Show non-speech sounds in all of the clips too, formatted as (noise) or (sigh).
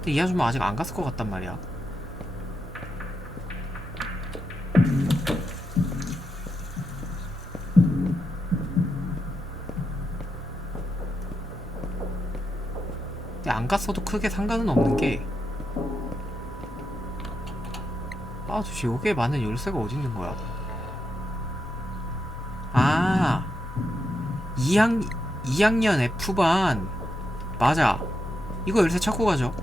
근데 이 아줌마 아직 안 갔을 것 같단 말이야 근데 안 갔어도 크게 상관은 없는 게 아, 도대체 여기에 많은 열쇠가 어디 있는 거야? 아, 2학, 2학년 F반. 맞아. 이거 열쇠 찾고 가죠.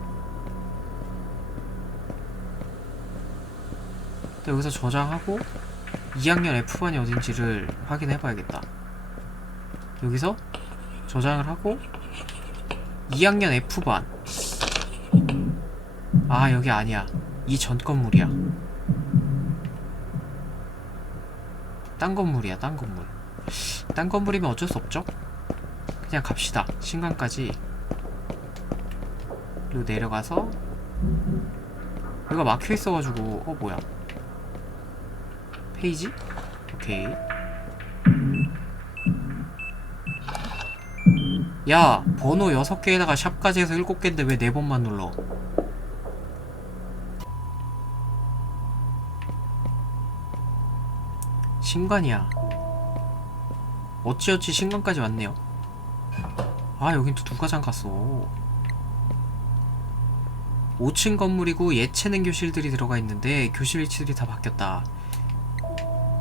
근데 여기서 저장하고 2학년 F반이 어딘지를 확인해 봐야겠다. 여기서 저장을 하고 2학년 F반. 아, 여기 아니야. 이 전 건물이야. 딴 건물이야, 딴 건물. 딴 건물이면 어쩔 수 없죠? 그냥 갑시다. 신관까지. 그리고 내려가서 여기가 막혀 있어가지고 어 뭐야? 페이지? 오케이. 야, 번호 6개에다가 샵까지 해서 7개인데 왜 4번만 눌러? 신관이야. 어찌어찌 신관까지 왔네요. 아, 여긴 또 누가 잠갔어. 5층 건물이고 예체능 교실들이 들어가 있는데 교실 위치들이 다 바뀌었다.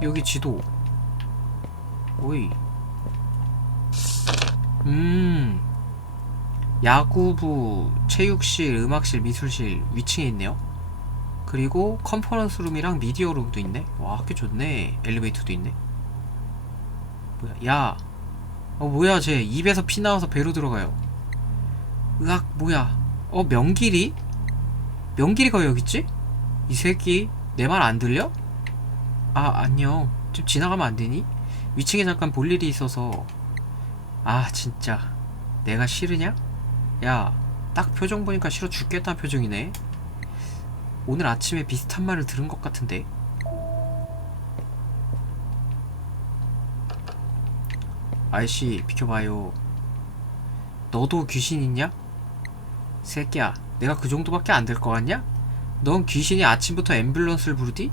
여기 지도. 오이. 음. 야구부, 체육실, 음악실, 미술실 위층에 있네요. 그리고 컨퍼런스 룸이랑 미디어 룸도 있네. 와 학교 좋네. 엘리베이터도 있네. 뭐야? 야. 어 뭐야 쟤 입에서 피 나와서 배로 들어가요. 으악 뭐야? 어 명길이? 명길이가 왜 여기 있지? 이 새끼 내 말 안 들려? 아 안녕. 좀 지나가면 안 되니? 위층에 잠깐 볼 일이 있어서. 아 진짜 내가 싫으냐? 야 딱 표정 보니까 싫어 죽겠다는 표정이네. 오늘 아침에 비슷한 말을 들은 것 같은데. 아이씨, 비켜봐요. 너도 귀신 있냐? 새끼야, 내가 그 정도밖에 안 될 것 같냐? 넌 귀신이 아침부터 앰뷸런스를 부르디?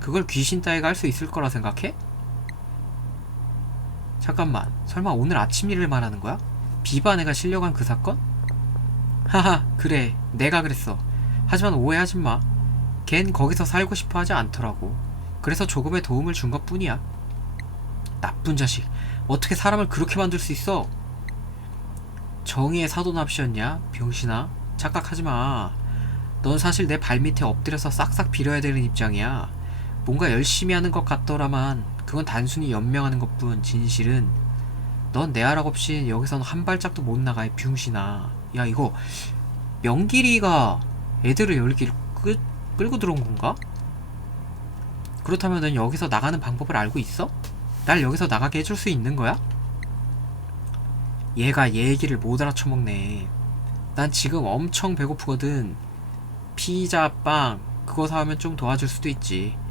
그걸 귀신 따위가 할 수 있을 거라 생각해? 잠깐만, 설마 오늘 아침 일을 말하는 거야? 비바네가 실려간 그 사건? 하하, 그래, 내가 그랬어. 하지만 오해하지 마. 걘 거기서 살고 싶어 하지 않더라고. 그래서 조금의 도움을 준 것 뿐이야. 나쁜 자식. 어떻게 사람을 그렇게 만들 수 있어? 정의의 사도납시였냐? 병신아. 착각하지 마. 넌 사실 내 발밑에 엎드려서 싹싹 빌어야 되는 입장이야. 뭔가 열심히 하는 것 같더라만 그건 단순히 연명하는 것뿐 진실은 넌 내 아락 없이 여기선 한 발짝도 못 나가 이 병신아. 야 이거 명길이가 애들을 끌, 끌고 들어온 건가? 그렇다면 넌 여기서 나가는 방법을 알고 있어? 날 여기서 나가게 해줄 수 있는 거야? 얘가 얘 얘기를 못 알아쳐먹네. 난 지금 엄청 배고프거든. 피자, 빵, 그거 사오면 좀 도와줄 수도 있지.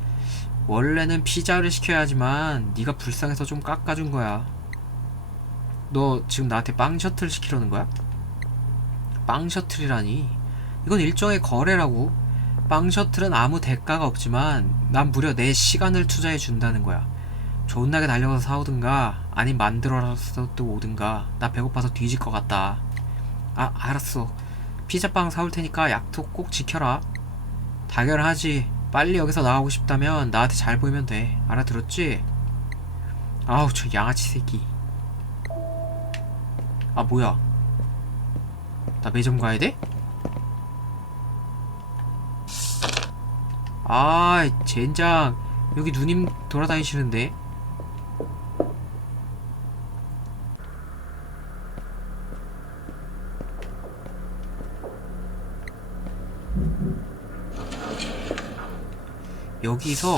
원래는 피자를 시켜야 하지만 네가 불쌍해서 좀 깎아준 거야. 너 지금 나한테 빵 셔틀 시키려는 거야? 빵 셔틀이라니. 이건 일종의 거래라고. 빵 셔틀은 아무 대가가 없지만 난 무려 내 시간을 투자해 준다는 거야. 존나게 달려가서 사오든가 아님 만들어서 또 오든가 나 배고파서 뒤질 것 같다. 아 알았어. 피자빵 사올 테니까 약속 꼭 지켜라. 당연하지. 빨리 여기서 나가고 싶다면 나한테 잘 보이면 돼. 알아들었지? 아우 저 양아치 새끼. 아 뭐야? 나 매점 가야 돼? 아, 젠장. 여기 누님 돌아다니시는데. 여기서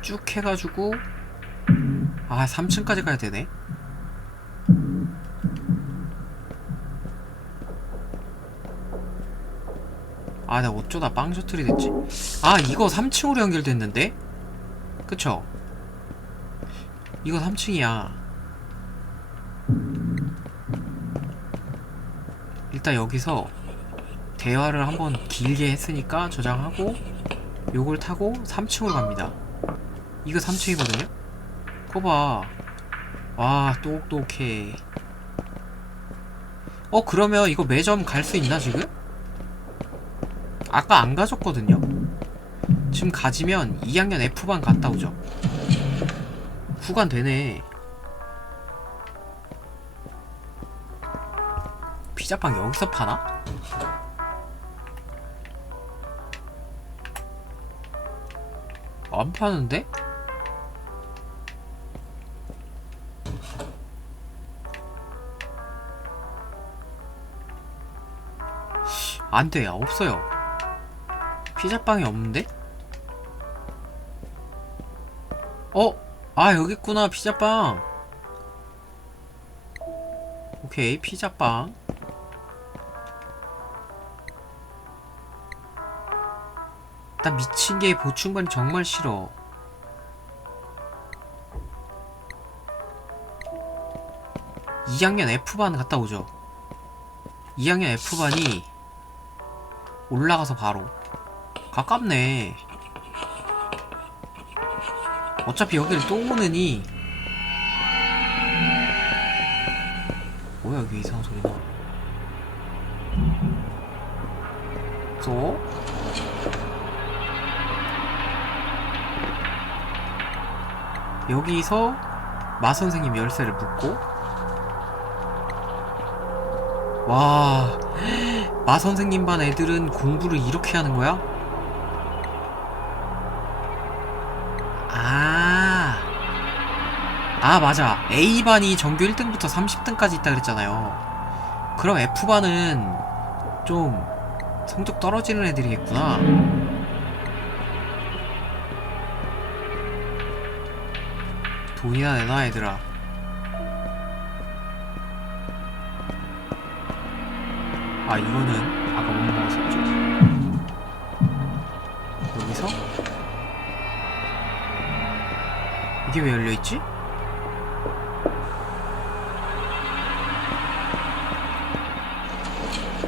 쭉 해가지고 아 3층까지 가야 되네 아, 나 어쩌다 빵 셔틀이 됐지? 아, 이거 3층으로 연결됐는데? 그쵸? 이거 3층이야. 일단 여기서 대화를 한번 길게 했으니까 저장하고 요걸 타고 3층으로 갑니다. 이거 3층이거든요? 거봐. 와, 똑똑해. 어, 그러면 이거 매점 갈 수 있나, 지금? 아까 안 가졌거든요? 지금 가지면 2학년 F반 갔다 오죠. 후관 되네. 피자빵 여기서 파나? 안 파는데? 안 돼, 없어요. 피자빵이 없는데? 어? 아, 여기 있구나, 피자빵. 오케이, 피자빵. 나 미친 게 보충반이 정말 싫어. 이학년 F반 갔다 오죠. 2학년 F반이 올라가서 바로. 가깝네. 어차피 여기를 또 오느니. 뭐야, 여기 이상한 소리 나. 또? 여기서 마 선생님 열쇠를 묻고 와, 마 선생님 반 애들은 공부를 이렇게 하는 거야? 아, 아 맞아. A 반이 전교 1등부터 30등까지 있다 그랬잖아요. 그럼 F 반은 좀 성적 떨어지는 애들이겠구나. 돈이나 내놔 얘들아. 아 이거는 아까 못 먹었었죠? 여기서? 이게 왜 열려있지?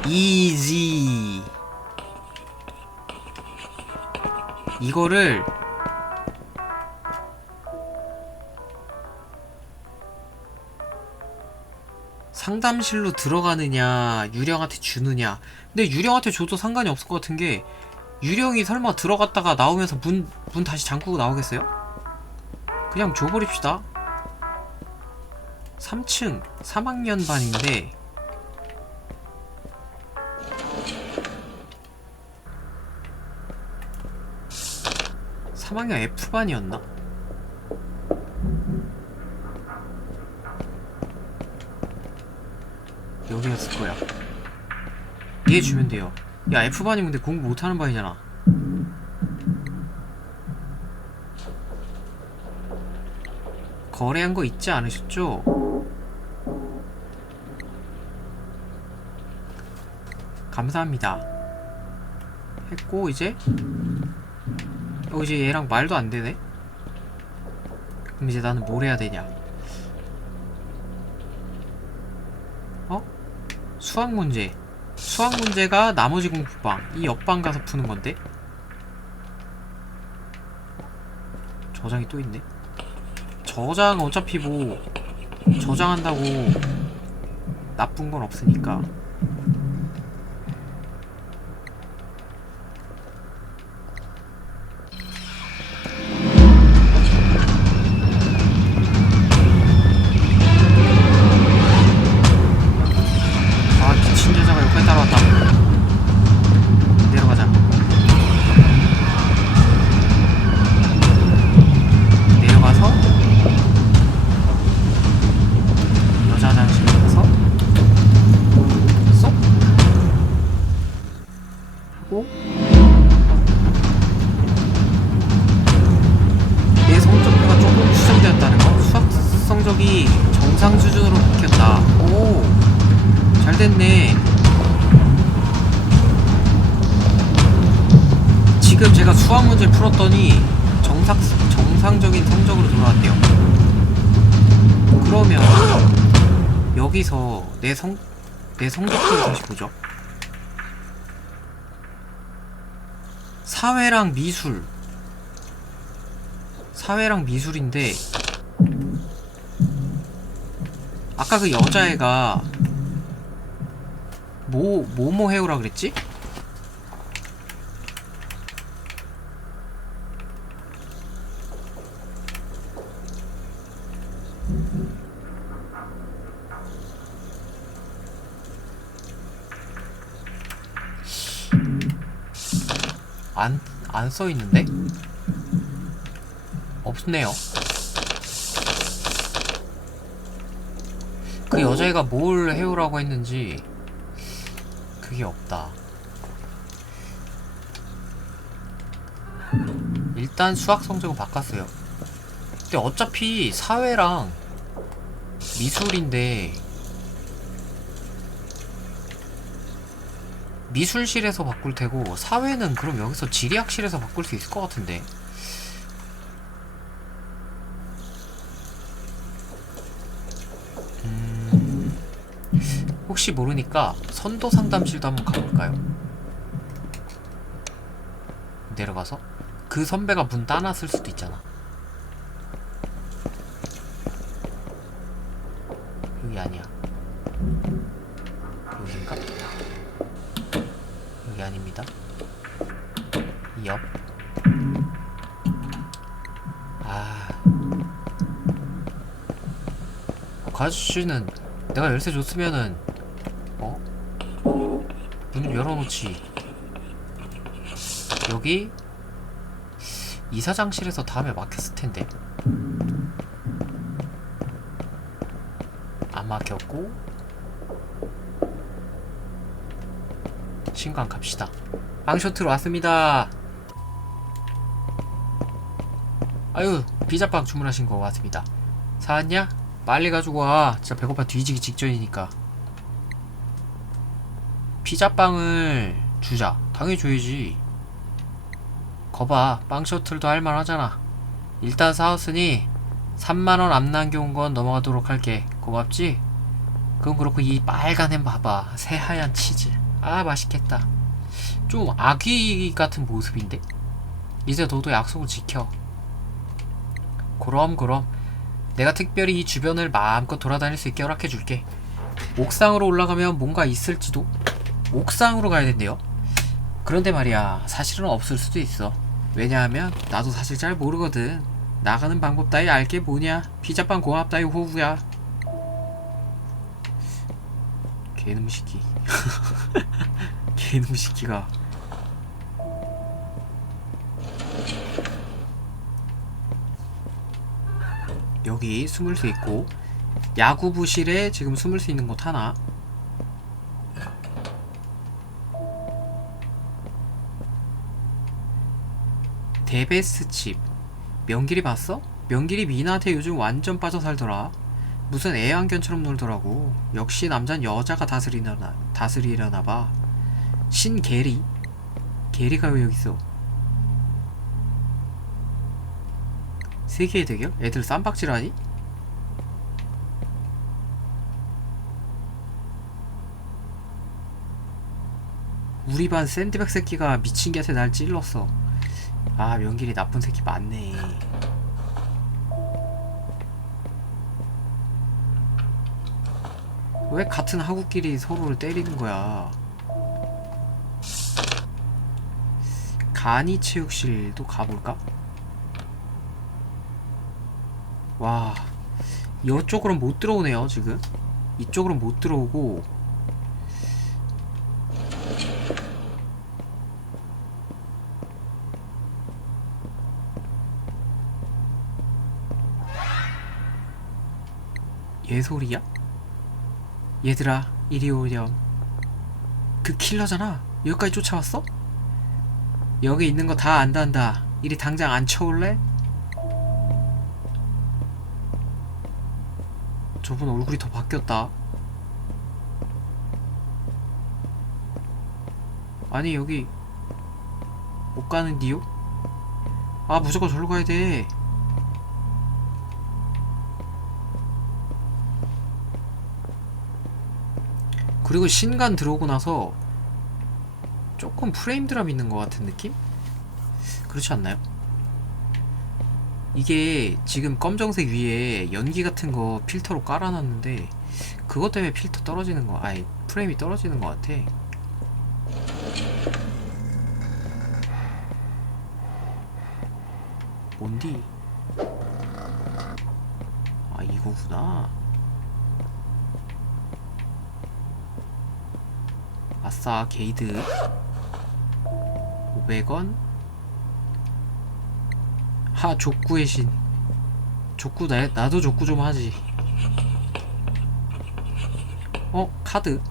이지 이거를 상담실로 들어가느냐 유령한테 주느냐 근데 유령한테 줘도 상관이 없을 것 같은 게 유령이 설마 들어갔다가 나오면서 문, 문 다시 잠그고 나오겠어요? 그냥 줘버립시다 3층 3학년 반인데 삼학년 F반이었나? 여기였을 거야. 얘 주면 돼요. 야, F반이면 근데 공부 못하는 반이잖아. 거래한 거 있지 않으셨죠? 감사합니다. 했고, 이제. 어, 이제 얘랑 말도 안 되네? 그럼 이제 나는 뭘 해야 되냐? 수학 문제. 수학 문제가 나머지 공부방. 이 옆방 가서 푸는 건데. 저장이 또 있네. 저장 어차피 뭐 저장한다고 나쁜 건 없으니까. 미친 여자가 여기까지 성적표를 다시 보죠. 사회랑 미술. 사회랑 미술인데 아까 그 여자애가 뭐, 뭐뭐 해오라 그랬지? 안, 안 써있는데? 없네요. 그 여자애가 뭘 해오라고 했는지, 그게 없다. 일단 수학 성적은 바꿨어요. 근데 어차피 사회랑 미술인데, 미술실에서 바꿀 테고 사회는 그럼 여기서 지리학실에서 바꿀 수 있을 것 같은데. 음, 혹시 모르니까 선도 상담실도 한번 가볼까요? 내려가서? 그 선배가 문 따놨을 수도 있잖아 여기 아니야 여긴가? 여기 아닙니다. 옆. 아. 그 아저 씨는 내가 열쇠 줬으면은, 어? 문을 열어놓지. 여기? 이사장실에서 다음에 막혔을 텐데. 안 막혔고, 신관 갑시다. 빵쇼트로 왔습니다. 아유, 피자빵 주문하신 거 왔습니다. 사왔냐? 빨리 가지고 와. 진짜 배고파 뒤지기 직전이니까. 피자빵을 주자. 당연히 줘야지. 거봐, 빵 셔틀도 할만하잖아. 일단 사왔으니 3만원 앞 남겨온 건 넘어가도록 할게. 고맙지? 그건 그렇고 이 빨간 햄 봐봐. 새하얀 치즈. 아 맛있겠다 좀 아기 같은 모습인데 이제 너도 약속을 지켜 그럼 그럼 내가 특별히 이 주변을 마음껏 돌아다닐 수 있게 허락해 줄게. 옥상으로 올라가면 뭔가 있을지도 옥상으로 가야 된대요. 그런데 말이야 사실은 없을 수도 있어. 왜냐하면 나도 사실 잘 모르거든. 나가는 방법 따위 알게 뭐냐? 피자빵 고압 따위 호구야. 개놈 시키 (laughs) 개놈 시키가 여기 숨을 수 있고 야구부실에 지금 숨을 수 있는 곳 하나 데베스 집 명길이 봤어? 명길이 미나한테 요즘 완전 빠져 살더라 무슨 애완견처럼 놀더라고. 역시 남잔 여자가 다스리려나, 다스리려나봐. 신게리? 게리가 왜 여기 있어? 세계의 대결? 애들 쌈박질하니? 우리 반 샌드백 새끼가 미친 개한테 날 찔렀어. 아, 명길이 나쁜 새끼 맞네. 왜 같은 하구끼리 서로를 때리는 거야? 간이 체육실도 가볼까? 와, 이쪽으로는 못 들어오네요, 지금. 이쪽으로는 못 들어오고. 얘 소리야? 얘들아 이리 오렴 그 킬러잖아 여기까지 쫓아왔어? 여기 있는 거 다 안단다 이리 당장 안 쳐올래? 저분 얼굴이 더 바뀌었다 아니 여기 못 가는디요? 아 무조건 절로 가야 돼 그리고 신간 들어오고 나서 조금 프레임 드랍 있는 것 같은 느낌? 그렇지 않나요? 이게 지금 검정색 위에 연기 같은 거 필터로 깔아놨는데 그것 때문에 필터 떨어지는 거 아니 프레임이 떨어지는 것 같아. 뭔디? 아 이거구나. 아싸 게이드. 500원 하 족구의 신 족구 나, 나도 족구 좀 하지 어? 카드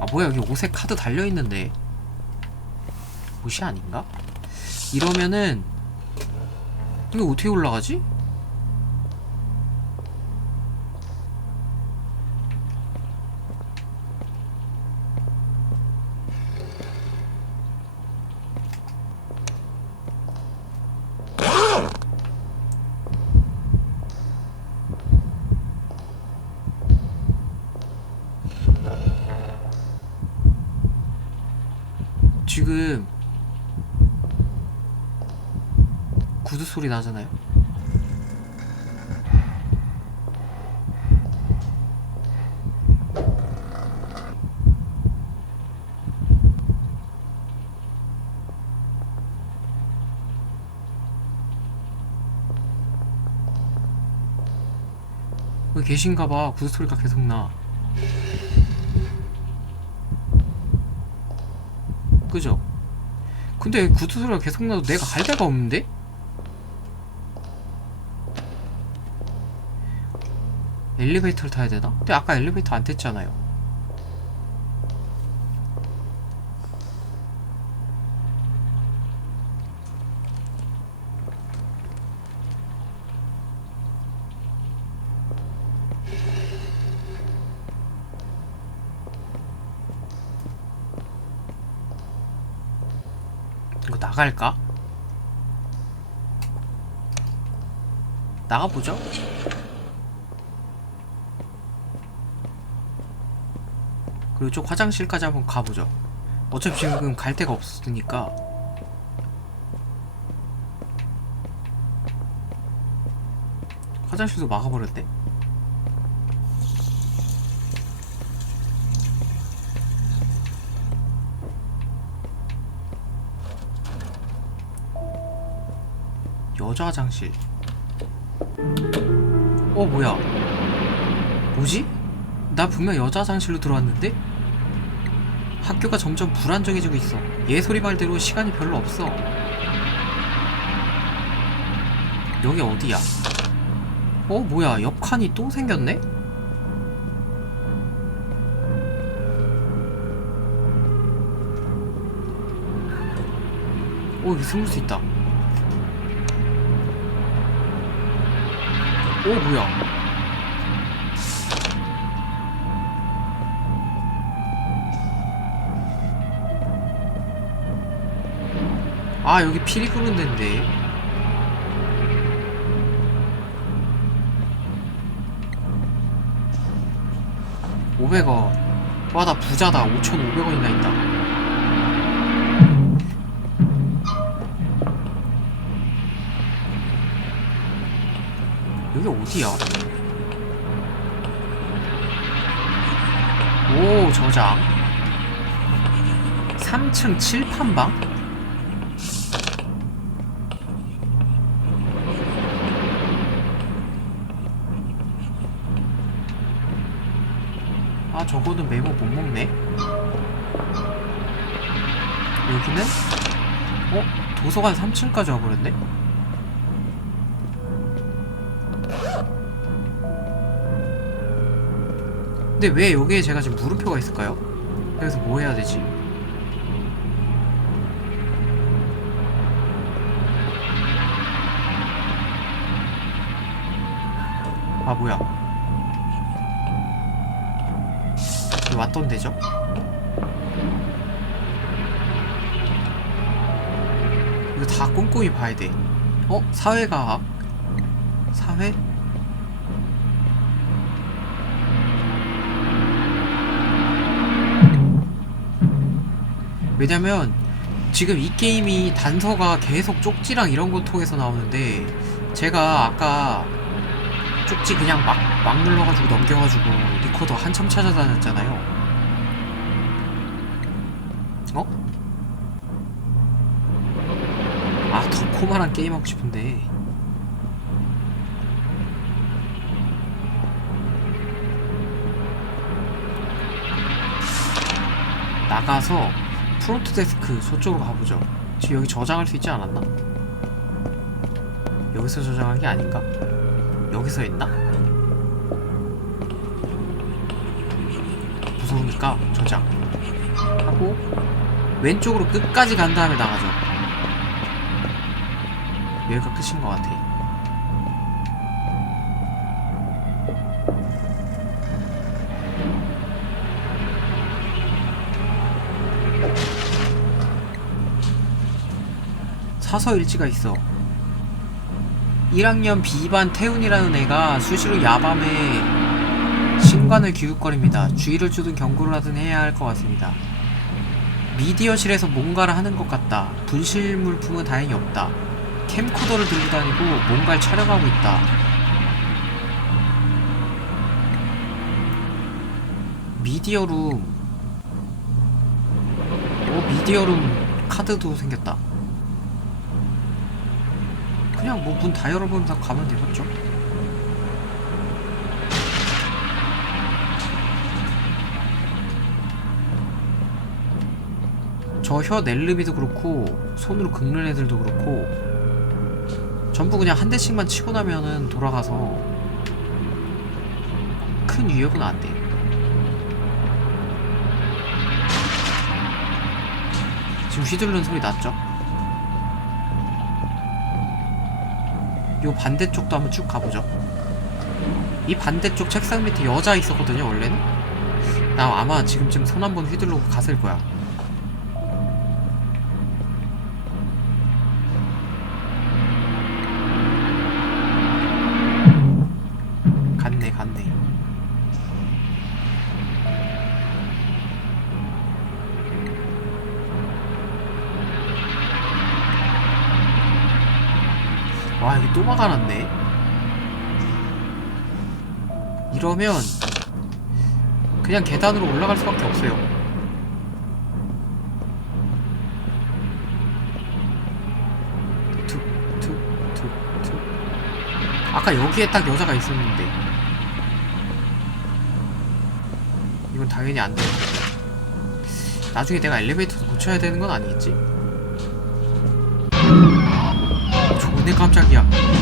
아 뭐야 여기 옷에 카드 달려있는데 옷이 아닌가? 이러면은 이거 어떻게 올라가지? 지금 구두 소리 나잖아요. 여기 계신가봐. 구두 소리가 계속 나. 그죠? 근데 구두 소리가 계속 나도 내가 갈 데가 없는데? 엘리베이터를 타야 되나? 근데 아까 엘리베이터 안 탔잖아요. 이거 나갈까? 나가보죠. 그리고 쪽 화장실까지 한번 가보죠. 어차피 지금 갈 데가 없으니까. 화장실도 막아버렸대. 여자 화장실. 어, 뭐야? 뭐지? 나 분명 여자 화장실로 들어왔는데? 학교가 점점 불안정해지고 있어. 얘 소리 말대로 시간이 별로 없어. 여기 어디야? 어, 뭐야? 옆 칸이 또 생겼네? 오, 여기 숨을 수 있다. 오, 뭐야? 아 여기 피리 끄는 데인데. (500원) 와 나 부자다. (5,500원이나) 있다. 여기 어디야? 오 저장. 3층 칠판방? 아 저거는 메모 못 먹네 여기는 어? 도서관 3층까지 와버렸네? 근데 왜 여기에 제가 지금 물음표가 있을까요? 여기서 뭐 해야 되지? 아 뭐야 여기 왔던 데죠? 이거 다 꼼꼼히 봐야 돼. 어? 사회과학? 사회? 왜냐면 지금 이 게임이 단서가 계속 쪽지랑 이런 거 통해서 나오는데 제가 아까 쪽지 그냥 막, 막 눌러가지고 넘겨가지고 리코더 한참 찾아다녔잖아요 어? 아 더 코마랑 게임하고 싶은데 나가서 프론트 데스크 저쪽으로 가보죠. 지금 여기 저장할 수 있지 않았나? 여기서 저장한 게 아닌가? 여기서 했나? 무서우니까 저장 하고 왼쪽으로 끝까지 간 다음에 나가죠. 여기가 끝인 것 같아. 사서 일지가 있어. 1학년 B반 태훈이라는 애가 수시로 야밤에 신관을 기웃거립니다. 주의를 주든 경고를 하든 해야 할 것 같습니다. 미디어실에서 뭔가를 하는 것 같다. 분실 물품은 다행히 없다. 캠코더를 들고 다니고 뭔가를 촬영하고 있다. 미디어룸. 오, 미디어룸 카드도 생겼다. 그냥 뭐 문 다 열어보면서 가면 되겠죠? 저혀 낼름이도 그렇고 손으로 긁는 애들도 그렇고 전부 그냥 한 대씩만 치고 나면은 돌아가서 큰 위협은 안 돼. 지금 휘두르는 소리 났죠? 요 반대쪽도 한번 쭉 가보죠. 이 반대쪽 책상 밑에 여자 있었거든요, 원래는. 나 아마 지금쯤 손 한번 휘두르고 갔을 거야. 또 막아놨네 이러면 그냥 계단으로 올라갈 수밖에 없어요. 툭툭툭툭. 아까 여기에 딱 여자가 있었는데. 이건 당연히 안 되는 거고 나중에 내가 엘리베이터도 고쳐야 되는 건 아니겠지? 존내 깜짝이야.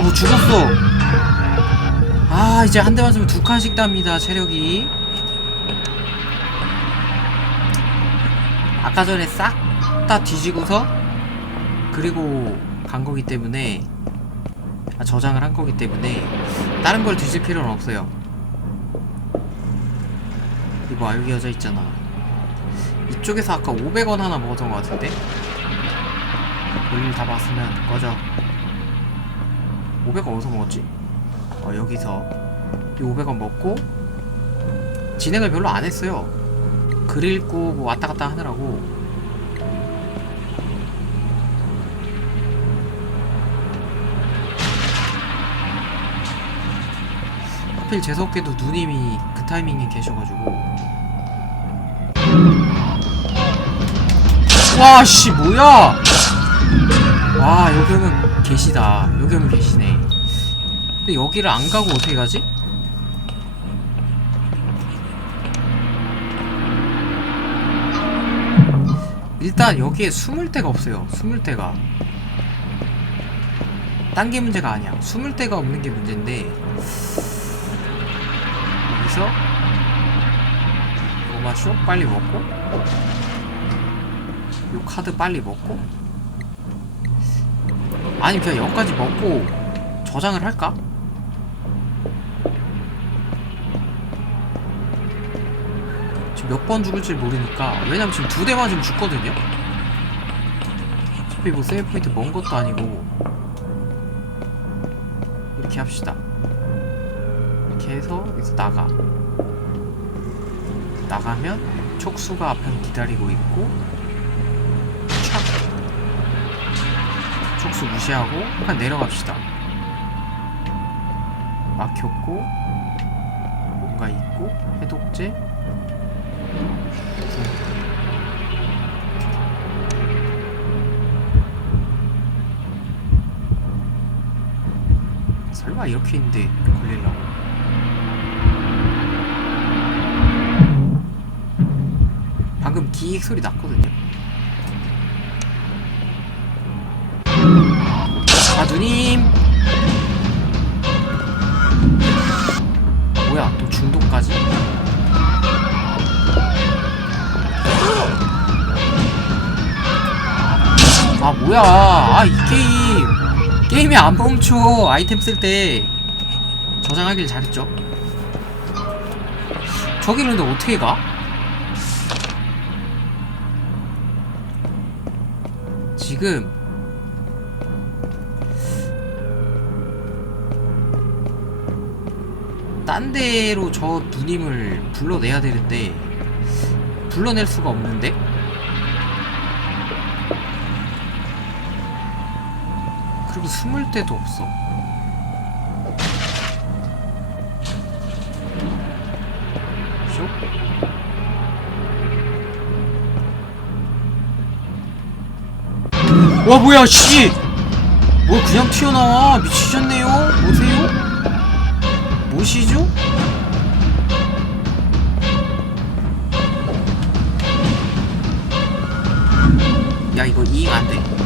아뭐 죽었어. 아 이제 한대 맞으면 두 칸씩 답니다 체력이. 아까 전에 싹 다 뒤지고서 그리고 간 거기 때문에 아, 저장을 한 거기 때문에 다른 걸 뒤질 필요는 없어요. 이거 아 여기 여자 있잖아. 이쪽에서 아까 500원 하나 먹었던 것 같은데? 볼일 다 봤으면 꺼져 500원 어디서 먹었지? 어 여기서. 이 500원 먹고 진행을 별로 안 했어요. 글 읽고 뭐 왔다 갔다 하느라고. 하필 재수없게도 누님이 그 타이밍에 계셔가지고. 와씨 뭐야? 와 여기 오면 계시다. 여기 오면 계시네 근데 여기를 안 가고 어떻게 가지? 일단 여기에 숨을 데가 없어요. 숨을 데가. 딴 게 문제가 아니야. 숨을 데가 없는 게 문제인데 여기서 이거만 쏙 빨리 먹고? 요 카드 빨리 먹고? 아니 그냥 여기까지 먹고 저장을 할까? 몇 번 죽을지 모르니까 왜냐면 지금 두대 맞으면 죽거든요? 어차피 뭐 세이브 포인트 먼 것도 아니고 이렇게 합시다. 이렇게 해서 여기서 나가. 나가면 촉수가 앞에 기다리고 있고 촥 촉수 무시하고 약간 내려갑시다. 막혔고 뭔가 있고 해독제 설마 이렇게 있는데 걸리려고. 방금 기익 소리 났거든요. 아 누님! 뭐야 또 중독까지? 아 뭐야! 아 이 게임 게임이 안 멈춰 아이템 쓸 때 저장하길 잘했죠 저기를 근데 어떻게 가? 지금 딴 데로 저 누님을 불러내야 되는데 불러낼 수가 없는데? 그리고 숨을 데도 없어 쇼? 와 뭐야 씨! 뭐 그냥 튀어나와 미치셨네요? 뭐세요? 뭐시죠? 야 이거 이익 안돼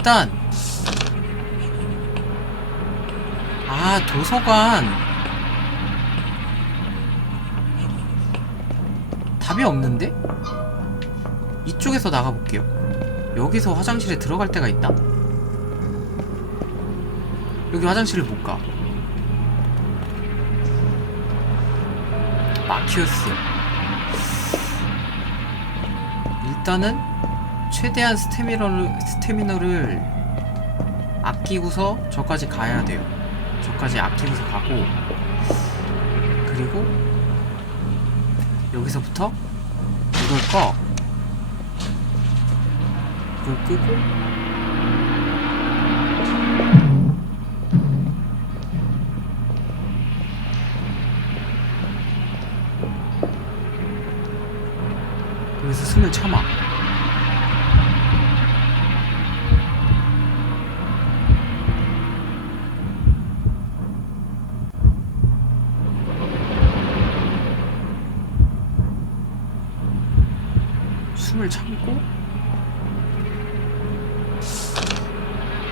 일단 아 도서관 답이 없는데? 이쪽에서 나가볼게요 여기서 화장실에 들어갈 데가 있나? 여기 화장실을 못가 마키우스 일단은 최대한 스태미너를, 스태미너를 아끼고서 저까지 가야 돼요. 저까지 아끼고서 가고. 그리고 여기서부터 이걸 꺼. 이걸 끄고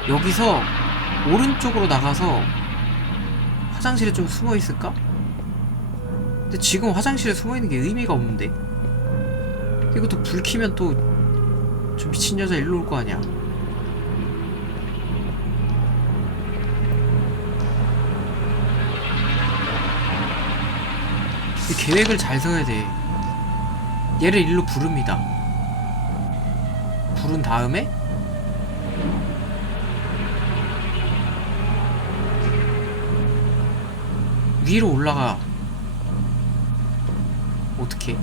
여기서 오른쪽으로 나가서 화장실에 좀 숨어 있을까? 근데 지금 화장실에 숨어 있는 게 의미가 없는데? 이것도 불 켜면 또 저 미친 여자 일로 올 거 아니야. 이 계획을 잘 세워야 돼. 얘를 일로 부릅니다. 부른 다음에 위로 올라가. 어떻게